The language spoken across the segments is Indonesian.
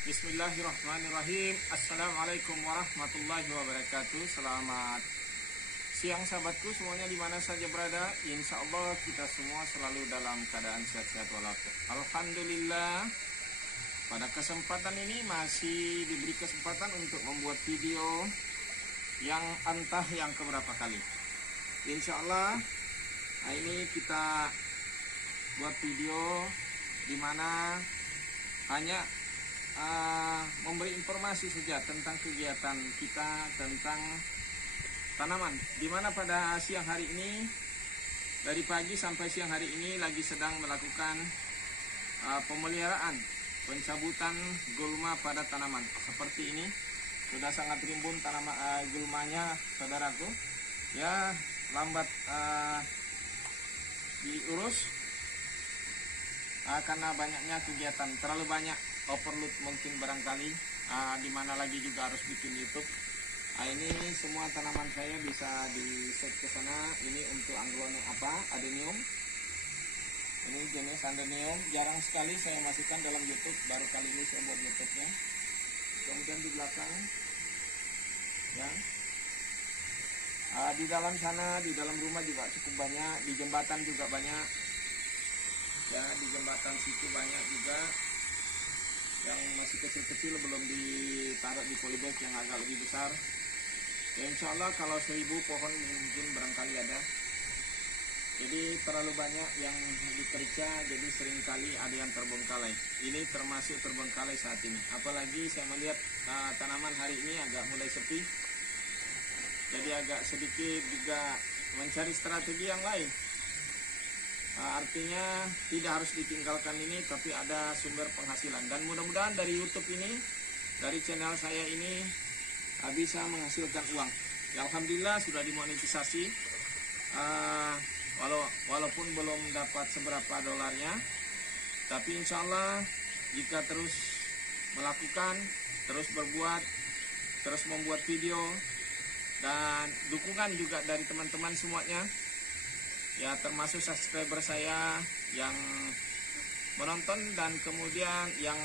Bismillahirrahmanirrahim. Assalamualaikum warahmatullahi wabarakatuh. Selamat siang sahabatku semuanya di mana saja berada. Insya Allah kita semua selalu dalam keadaan sehat-sehat walafiat. Alhamdulillah. Pada kesempatan ini masih diberi kesempatan untuk membuat video yang entah yang keberapa kali. Insya Allah ini kita buat video di mana hanya memberi informasi saja tentang kegiatan kita tentang tanaman, dimana pada siang hari ini dari pagi sampai siang hari ini lagi sedang melakukan pemeliharaan pencabutan gulma pada tanaman. Seperti ini sudah sangat rimbun tanaman gulmanya saudaraku ya, lambat diurus karena banyaknya kegiatan, terlalu banyak overload mungkin barangkali, di mana lagi juga harus bikin YouTube. Ini semua tanaman saya bisa di set ke sana. Ini untuk anglonia adenium. Ini jenis adenium, jarang sekali saya masukkan dalam YouTube, baru kali ini saya buat YouTube-nya. Kemudian di belakang ya. Di dalam sana, di dalam rumah juga cukup banyak, di jembatan juga banyak. Ya, di jembatan situ banyak juga yang masih kecil-kecil, belum ditaruh di polybag yang agak lebih besar. Ya, insya Allah kalau 1000 pohon mungkin barangkali ada. Jadi terlalu banyak yang dikerja, jadi seringkali ada yang terbengkalai. Ini termasuk terbengkalai saat ini. Apalagi saya melihat tanaman hari ini agak mulai sepi. Jadi agak sedikit juga mencari strategi yang lain. Artinya tidak harus ditinggalkan ini, tapi ada sumber penghasilan. Dan mudah-mudahan dari YouTube ini, dari channel saya ini bisa menghasilkan uang. Ya, alhamdulillah sudah dimonetisasi. Walaupun belum dapat seberapa dolarnya, tapi insya Allah jika terus melakukan, terus berbuat, terus membuat video, dan dukungan juga dari teman-teman semuanya, ya termasuk subscriber saya yang menonton dan kemudian yang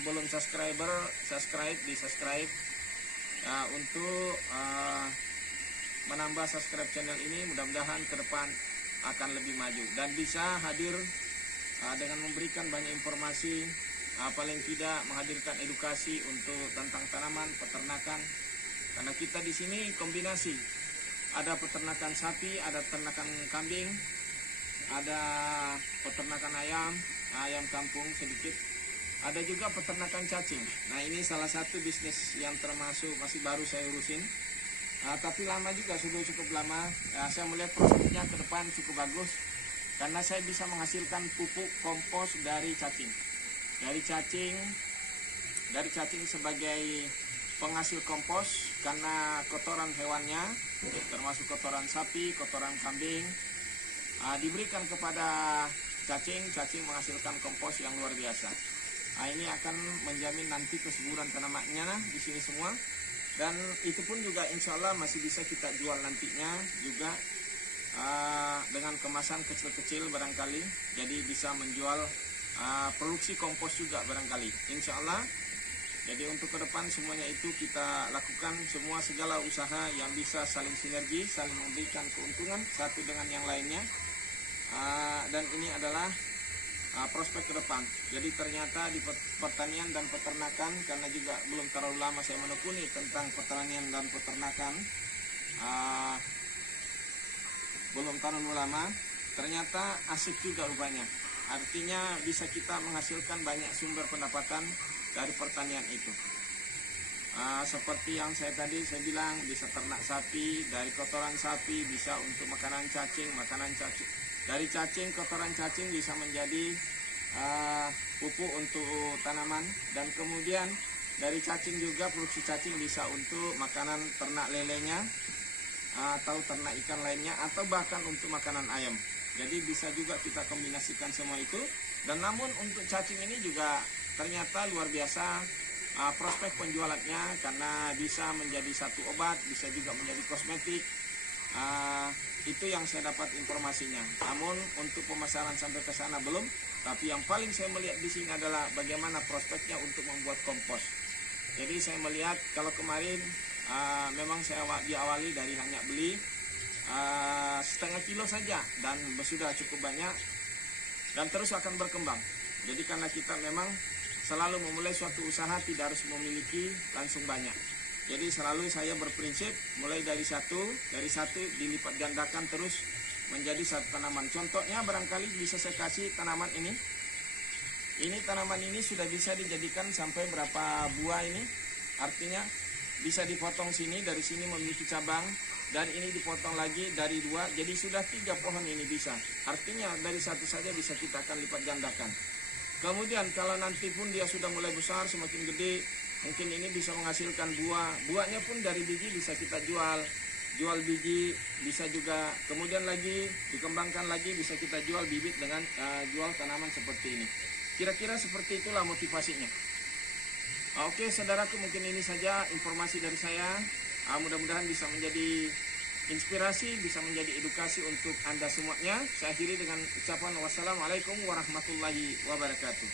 belum subscribe di subscribe ya, untuk menambah subscribe channel ini. Mudah-mudahan ke depan akan lebih maju dan bisa hadir dengan memberikan banyak informasi, paling tidak menghadirkan edukasi untuk tentang tanaman peternakan, karena kita di sini kombinasi. Ada peternakan sapi, ada peternakan kambing, ada peternakan ayam kampung sedikit, ada juga peternakan cacing. Nah, ini salah satu bisnis yang termasuk masih baru saya urusin, tapi lama juga, sudah cukup lama. Saya melihat prospeknya ke depan cukup bagus, karena saya bisa menghasilkan pupuk kompos dari cacing. Dari cacing sebagai penghasil kompos, karena kotoran hewannya termasuk kotoran sapi, kotoran kambing diberikan kepada cacing menghasilkan kompos yang luar biasa. Ini akan menjamin nanti kesuburan tanamannya di sini semua, dan itu pun juga insya Allah masih bisa kita jual nantinya juga dengan kemasan kecil-kecil barangkali, jadi bisa menjual produksi kompos juga barangkali insya Allah. Jadi untuk ke depan semuanya itu kita lakukan semua segala usaha yang bisa saling sinergi, saling memberikan keuntungan satu dengan yang lainnya. Dan ini adalah prospek ke depan. Jadi ternyata di pertanian dan peternakan, karena juga belum terlalu lama saya menekuni tentang pertanian dan peternakan, belum terlalu lama, ternyata asik juga rupanya. Artinya bisa kita menghasilkan banyak sumber pendapatan dari pertanian itu. Seperti yang saya bilang, bisa ternak sapi, dari kotoran sapi bisa untuk makanan cacing. Dari cacing, kotoran cacing bisa menjadi pupuk untuk tanaman, dan kemudian dari cacing juga produksi cacing bisa untuk makanan ternak lelenya atau ternak ikan lainnya, atau bahkan untuk makanan ayam. Jadi bisa juga kita kombinasikan semua itu. Dan namun untuk cacing ini juga ternyata luar biasa prospek penjualannya, karena bisa menjadi satu obat, bisa juga menjadi kosmetik. Itu yang saya dapat informasinya. Namun untuk pemasaran sampai ke sana belum. Tapi yang paling saya melihat di sini adalah bagaimana prospeknya untuk membuat kompos. Jadi saya melihat kalau kemarin memang saya diawali dari hanya beli setengah kilo saja dan sudah cukup banyak dan terus akan berkembang. Jadi karena kita memang selalu memulai suatu usaha tidak harus memiliki langsung banyak. Jadi selalu saya berprinsip mulai dari satu dilipat gandakan terus menjadi satu tanaman. Contohnya barangkali bisa saya kasih tanaman ini. Ini tanaman ini sudah bisa dijadikan sampai berapa buah ini. Artinya bisa dipotong sini, dari sini memiliki cabang. Dan ini dipotong lagi dari 2, jadi sudah 3 pohon ini bisa. Artinya dari satu saja bisa kita akan lipat gandakan. Kemudian kalau nanti pun dia sudah mulai besar, semakin gede, mungkin ini bisa menghasilkan buah. Buahnya pun dari biji bisa kita jual biji, bisa juga kemudian lagi dikembangkan lagi, bisa kita jual bibit dengan jual tanaman seperti ini. Kira-kira seperti itulah motivasinya. Oke saudaraku, mungkin ini saja informasi dari saya. Mudah-mudahan bisa menjadi inspirasi, bisa menjadi edukasi untuk Anda semuanya. Saya akhiri dengan ucapan wassalamualaikum warahmatullahi wabarakatuh.